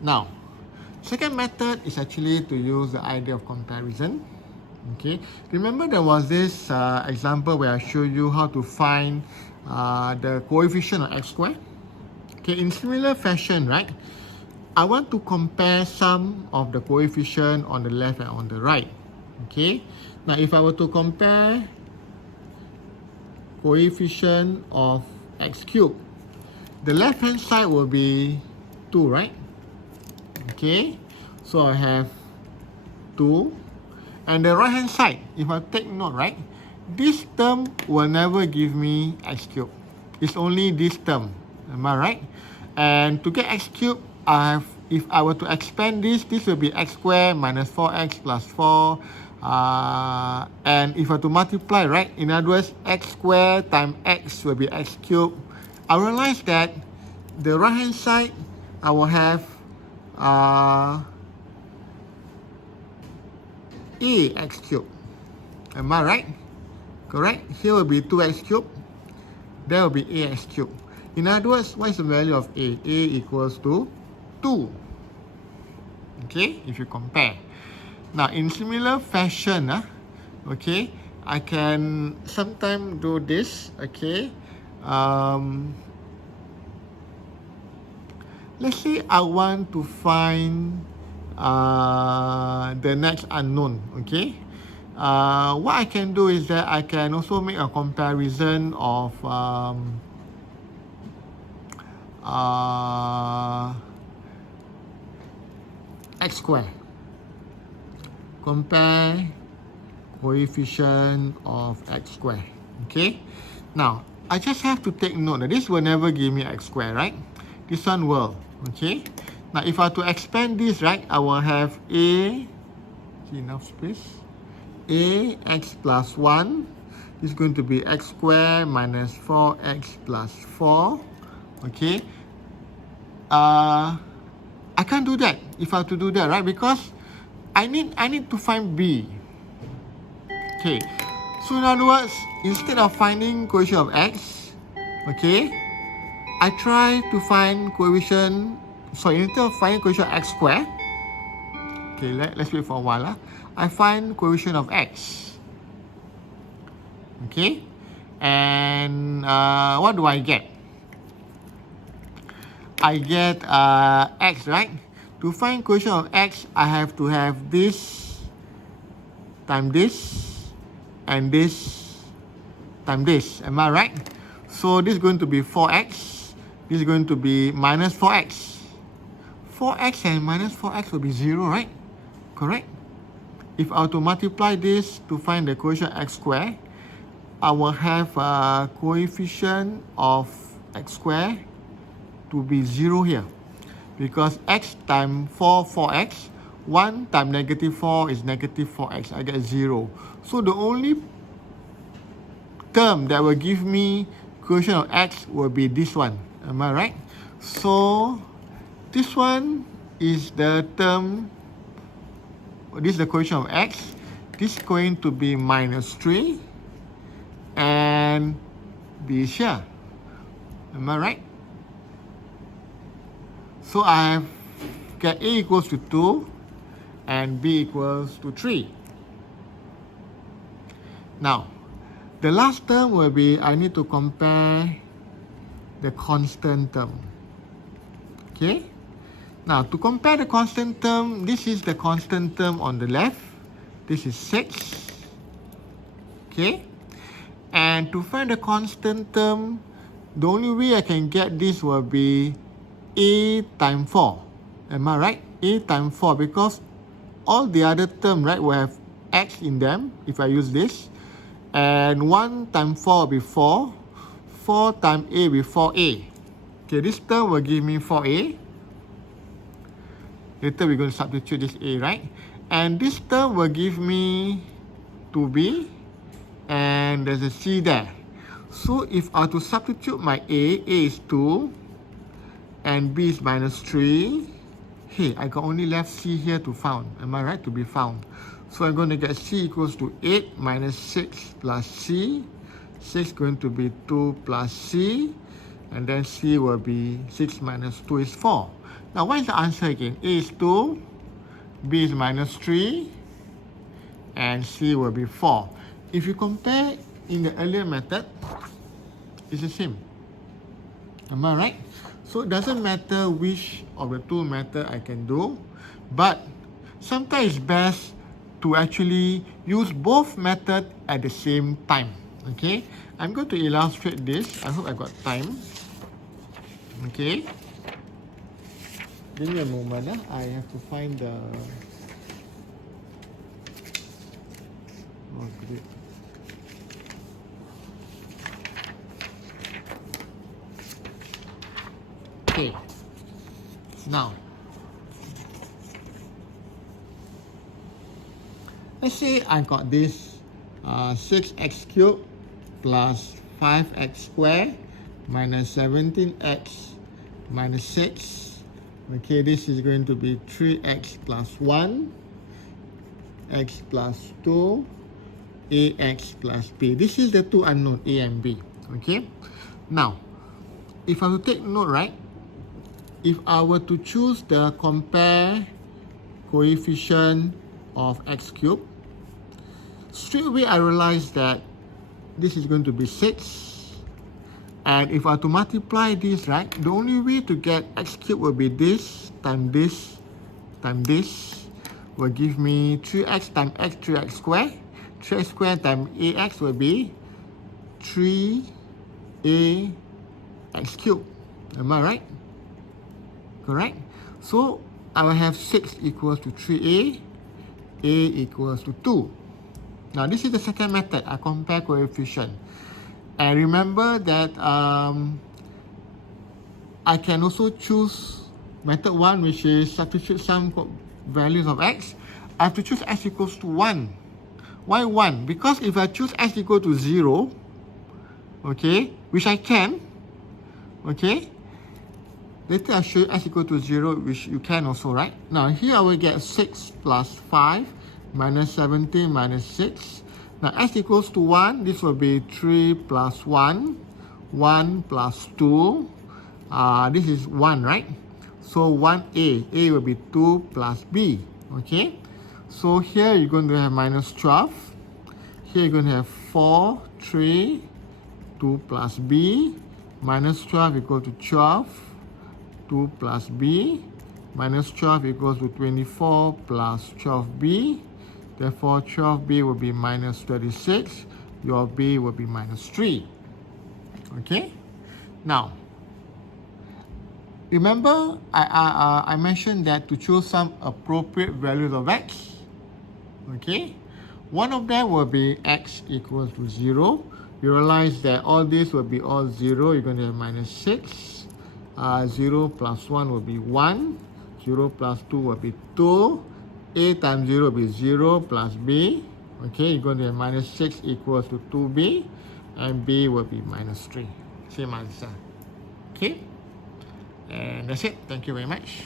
Now, second method is actually to use the idea of comparison. Okay, remember there was this example where I showed you how to find the coefficient of x squared. Okay, in similar fashion, right, I want to compare some of the coefficient on the left and on the right. Okay, now if I were to compare coefficient of x cubed, the left hand side will be 2, right? Okay, so I have 2. And the right hand side, if I take note, right, this term will never give me x cubed. It's only this term. Am I right? And to get x cubed, if I were to expand this will be x squared minus 4x plus 4. And if I were to multiply, right, in other words, x squared times x will be x cubed. I realize that the right hand side, I will have ax cubed. Am I right? Correct? Here will be 2x cubed. There will be ax cubed. In other words, what is the value of a? A equals to 2. Okay, if you compare. Now, in similar fashion, okay, I can sometimes do this, okay. Let's say I want to find the next unknown, okay. What I can do is that I can also make a comparison of x squared. Compare coefficient of x squared. Okay. Now, I just have to take note that this will never give me x squared, right? This one will. Okay. Now, if I were to expand this, right, I will have a, enough space, ax plus 1 is going to be x squared minus 4x plus 4. Okay. I can't do that if I have to do that, right? Because I need to find b. Okay. So in other words, instead of finding coefficient of x, okay, I try to find coefficient. So instead of finding coefficient of x squared, okay, let's wait for a while. I find coefficient of x. Okay, and what do I get? I get x, right? To find coefficient of x, I have to have this times this and this times this. Am I right? So this is going to be 4x. This is going to be minus 4x. 4x and minus 4x will be 0, right? Correct? If I were to multiply this to find the coefficient x squared, I will have a coefficient of x squared to be 0 here. Because x times 4x, 1 times negative 4 is negative 4x. I get 0. So the only term that will give me coefficient of x will be this one. Am I right? So this one is the term, this is the coefficient of x. This is going to be minus 3. And this here. Am I right? So I have get a equals to 2 and b equals to 3. Now, the last term will be, I need to compare the constant term. Okay? Now, to compare the constant term, this is the constant term on the left. This is 6. Okay? And to find the constant term, the only way I can get this will be a times 4. Am I right? A times 4, because all the other term, right, will have x in them if I use this. And 1 times 4 will be 4. 4 times a will be 4a. Okay, this term will give me 4a. Later we're going to substitute this a, right? And this term will give me 2b. And there's a c there. So if I were to substitute my a is 2. And b is minus 3. Hey, I got only left c here to found. Am I right? To be found. So I'm going to get c equals to 8 minus 6 plus c. 6 going to be 2 plus c. And then c will be 6 minus 2 is 4. Now, what is the answer again? A is 2, B is minus 3, and C will be 4. If you compare in the earlier method, it's the same. Am I right? So it doesn't matter which of the two methods I can do, but sometimes it's best to actually use both methods at the same time. Okay, I'm going to illustrate this. I hope I got time. Okay, give me a moment. I have to find the... Oh, great. Okay, now let's say I got this 6x cubed plus 5x squared minus 17x minus 6. Okay, this is going to be 3x plus 1, x plus 2, ax plus b. This is the two unknown, a and b. Okay, now if I were to take note, right, if I were to choose the compare coefficient of x cubed, straight away I realize that this is going to be 6. And if I were to multiply this, right, the only way to get x cubed will be this times this times this will give me 3x times x, 3x squared. 3x squared times ax will be 3ax cubed. Am I right? Correct? So I will have 6 equals to 3a, a equals to 2. Now this is the second method. I compare coefficient. And remember that I can also choose method 1, which is substitute some values of x. I have to choose x equals to 1. Why 1? Because if I choose x equal to 0, okay, which I can, okay, later I'll show you x equal to 0, which you can also, right? Now here I will get 6 plus 5 minus 17 minus 6. Now x equals to 1, this will be 3 plus 1, 1 plus 2. This is 1, right? So 1a, a will be 2 plus b, okay? So here you're going to have minus 12. Here you're going to have 4, 3, 2 plus b, minus 12 equal to 12, 2 plus b, minus 12 equals to 24 plus 12b. Therefore, 12b will be minus 36. Your b will be minus 3. Okay? Now, remember I mentioned that to choose some appropriate values of x. Okay? One of them will be x equals to 0. You realize that all this will be all 0. You're going to have minus 6. 0 plus 1 will be 1. 0 plus 2 will be 2. A times 0 will be 0 plus b. Okay, you're going to have minus 6 equals to 2b. And b will be minus 3. Same answer. Okay? And that's it. Thank you very much.